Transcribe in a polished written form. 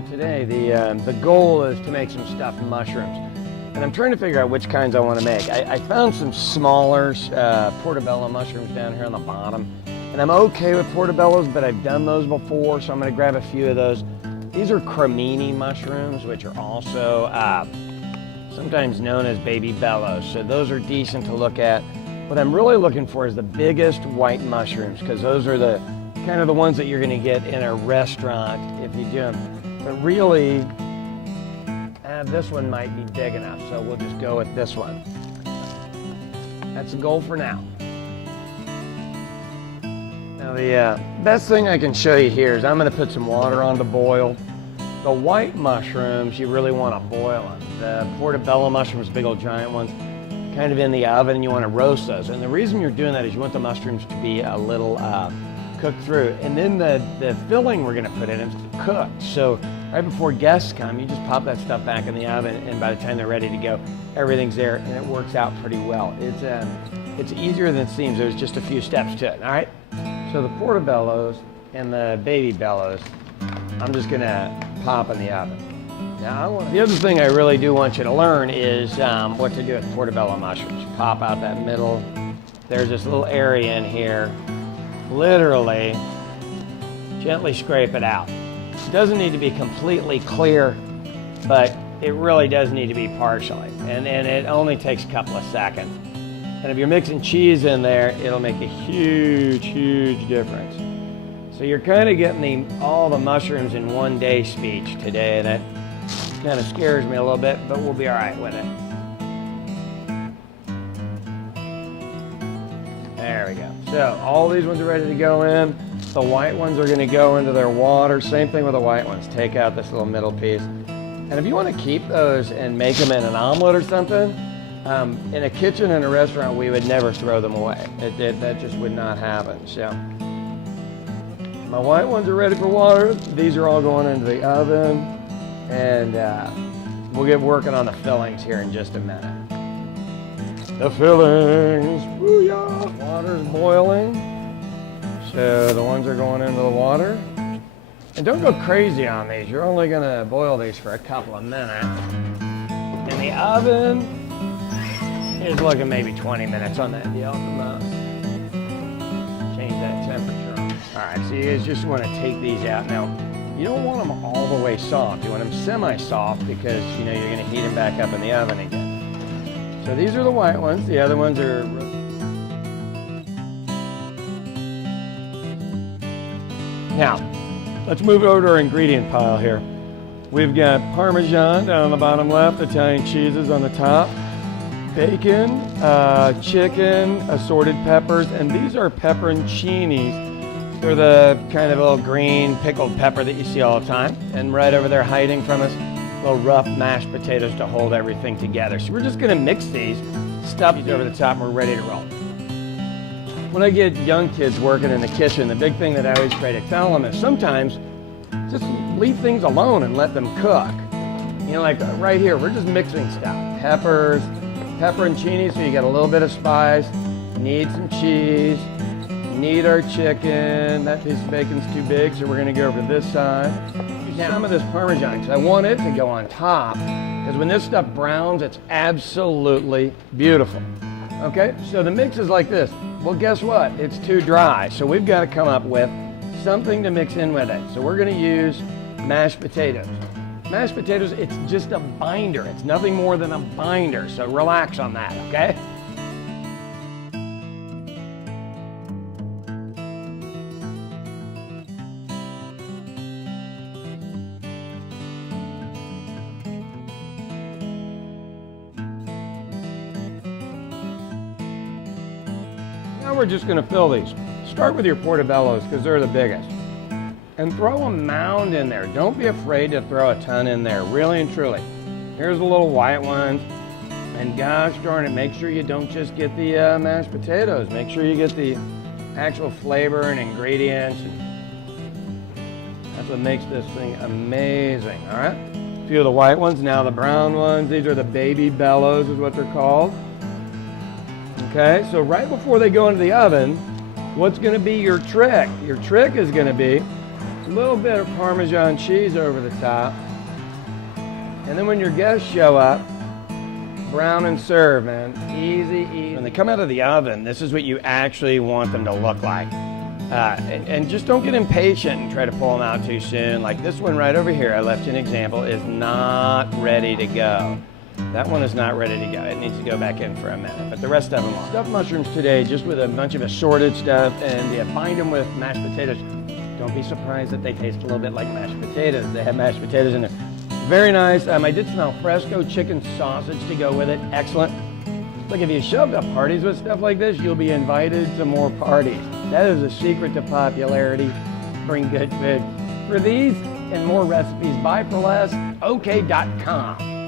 So today the goal is to make some stuffed mushrooms. And I'm trying to figure out which kinds I want to make. I found some smaller portobello mushrooms down here on the bottom. And I'm okay with portobellos, but I've done those before, so I'm going to grab a few of those. These are cremini mushrooms, which are also sometimes known as baby bellows. So those are decent to look at. What I'm really looking for is the biggest white mushrooms, because those are the kind of the ones that you're going to get in a restaurant if you do them. But really, this one might be big enough, so we'll just go with this one. That's the goal for now. Now the best thing I can show you here is I'm going to put some water on to boil. The white mushrooms, you really want to boil them. The portobello mushrooms, big old giant ones, kind of in the oven, and you want to roast those. And the reason you're doing that is you want the mushrooms to be a little cooked through. And then the filling we're going to put in is cooked. So right before guests come, you just pop that stuff back in the oven, and by the time they're ready to go, everything's there, and it works out pretty well. It's easier than it seems. There's just a few steps to it, all right? So the portobellos and the baby bellows, I'm just going to pop in the oven. Now, the other thing I really do want you to learn is what to do with portobello mushrooms. You pop out that middle. There's this little area in here. Literally, gently scrape it out. It doesn't need to be completely clear, but it really does need to be partially. And it only takes a couple of seconds. And if you're mixing cheese in there, it'll make a huge, huge difference. So you're kind of getting all the mushrooms in one day speech today. That kind of scares me a little bit, but we'll be all right with it. There we go. So all these ones are ready to go in. The white ones are going to go into their water. Same thing with the white ones. Take out this little middle piece. And if you want to keep those and make them in an omelet or something, in a kitchen in a restaurant, we would never throw them away. That just would not happen. So my white ones are ready for water. These are all going into the oven. And we'll get working on the fillings here in just a minute. The fillings, booyah! Water's boiling. So the ones are going into the water. And don't go crazy on these. You're only gonna boil these for a couple of minutes. And the oven is looking maybe 20 minutes on that deal. Change that temperature. All right, so you guys just wanna take these out. Now, you don't want them all the way soft. You want them semi-soft because you know you're gonna heat them back up in the oven again. So these are the white ones. The other ones are... Now, let's move over to our ingredient pile here. We've got Parmesan down on the bottom left, Italian cheeses on the top, bacon, chicken, assorted peppers, and these are pepperoncinis. They're the kind of little green pickled pepper that you see all the time. And right over there hiding from us, little rough mashed potatoes to hold everything together. So we're just gonna mix these, stuff these over the top, and we're ready to roll. When I get young kids working in the kitchen, the big thing that I always try to tell them is sometimes just leave things alone and let them cook. You know, like right here, we're just mixing stuff. Peppers, pepperoncini, so you get a little bit of spice, need some cheese, need our chicken. That piece of bacon's too big, so we're gonna go over to this side. Some of this Parmesan, because I want it to go on top, because when this stuff browns, it's absolutely beautiful. Okay, so the mix is like this. Well, guess what? It's too dry, so we've got to come up with something to mix in with it. So we're gonna use mashed potatoes. Mashed potatoes, it's just a binder. It's nothing more than a binder, so relax on that, okay? Now we're just gonna fill these. Start with your portobellos because they're the biggest. And throw a mound in there. Don't be afraid to throw a ton in there, really and truly. Here's the little white ones. And gosh darn it, make sure you don't just get the mashed potatoes. Make sure you get the actual flavor and ingredients. That's what makes this thing amazing, all right? A few of the white ones, now the brown ones. These are the baby bellows is what they're called. Okay, so right before they go into the oven, what's gonna be your trick? Your trick is gonna be a little bit of Parmesan cheese over the top. And then when your guests show up, brown and serve, man. Easy, easy. When they come out of the oven, this is what you actually want them to look like. And just don't get impatient and try to pull them out too soon. Like this one right over here, I left you an example, is not ready to go. That one is not ready to go. It needs to go back in for a minute, but the rest of them are. Stuffed mushrooms today, just with a bunch of assorted stuff, and you bind them with mashed potatoes. Don't be surprised that they taste a little bit like mashed potatoes. They have mashed potatoes in there. Very nice. I did some Alfresco chicken sausage to go with it. Excellent. Look, if you show up to parties with stuff like this, you'll be invited to more parties. That is the secret to popularity. Bring good food. For these and more recipes, buy for less, OK.com.